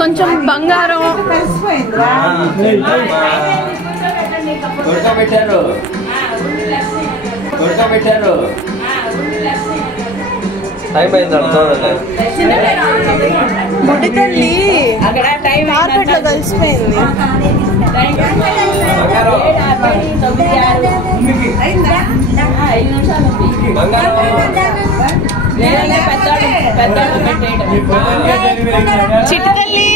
కొంచెం బంగారం పెట్టారు టైం అయింది బుడ్డి తల్లి మార్కెట్లో కలిసిపోయింది. చిట్టుతల్లి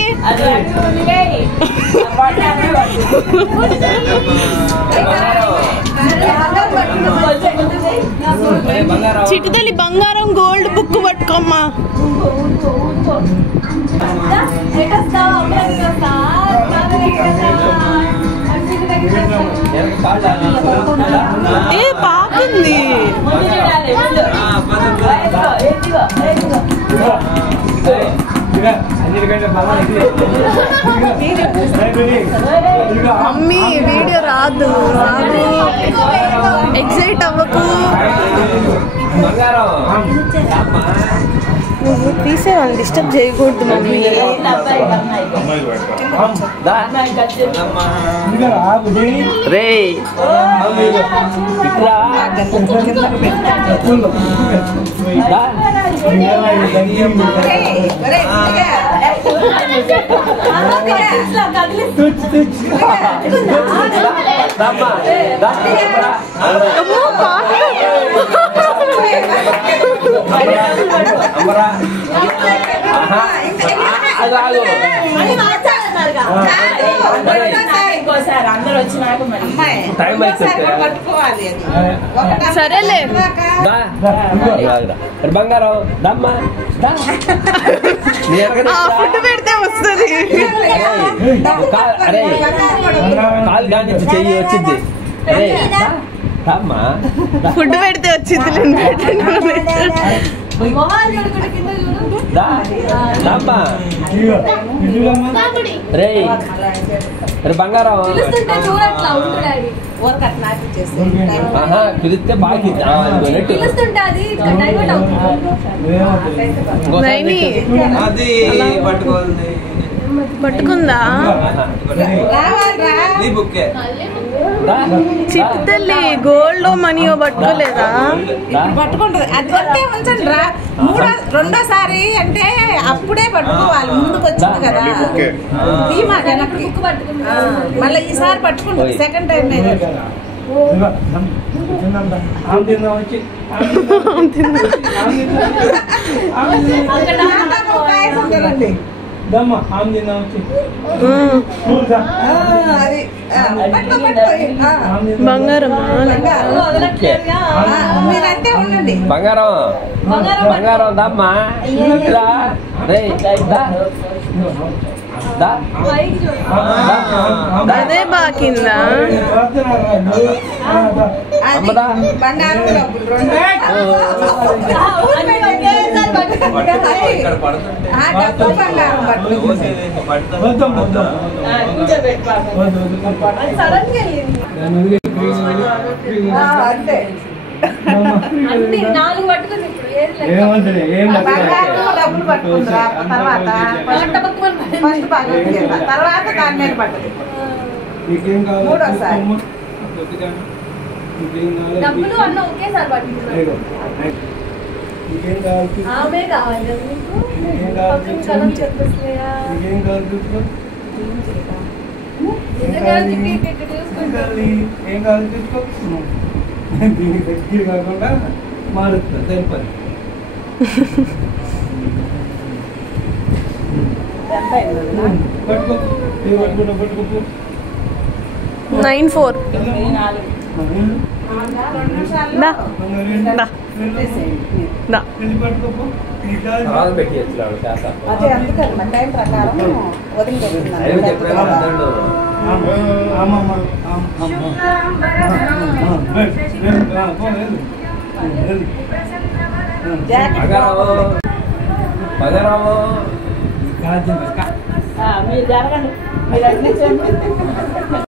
చిట్టుతల్లి బంగారం గోల్డ్ బుక్ పట్టుకోమ్మా. ఏ పాకుంది మమ్మీ వీడియో రాదు ఎగ్జైట్ అవ్వకు. నువ్వు తీసే వాళ్ళని డిస్టర్బ్ చేయకూడదు మమ్మీ. రే సరేలే బంగారం దమ్మా ఫుడ్ పెడితే వస్తుంది. అరే కాలు గాని చెయ్యి వచ్చింది. ఫుడ్ పెడితే వచ్చింది. రే బంగారం పిలిస్తే బాగా పట్టుకుందా చిట్టుతల్లి గోల్డ్ మనీయో పట్టుకోలేదా? పట్టుకుంటది అది వస్తే ఉంచండి రా. రెండోసారి అంటే అప్పుడే పట్టుకోవాలి. ముందుకు వచ్చింది కదా ధీమా వెనక్కి మళ్ళీ ఈసారి పట్టుకుంటుంది. సెకండ్ టైం బంగారమా మీరంటే ఉండండి. బంగారం బంగారం దమ్మా అదే బాకిందా? బంగారం డబ్బులు అంతే. డబ్బులు పట్టుకుందిరా తర్వాత ఫస్ట్ తర్వాత దాని మీద పట్టదు. మూడోసారి డబ్బులు అన్న ఒకేసారి పట్టుకుంటున్నారు. ఆమె కావాలి దీనికి దగ్గర కాకుండా మారుతుంది తెలిపది. 94 అదే అందుకని మన టైం ప్రకారం వదిలిపెడుతున్నాను. మీరు జరగండి, మీరు అడ్మిషన్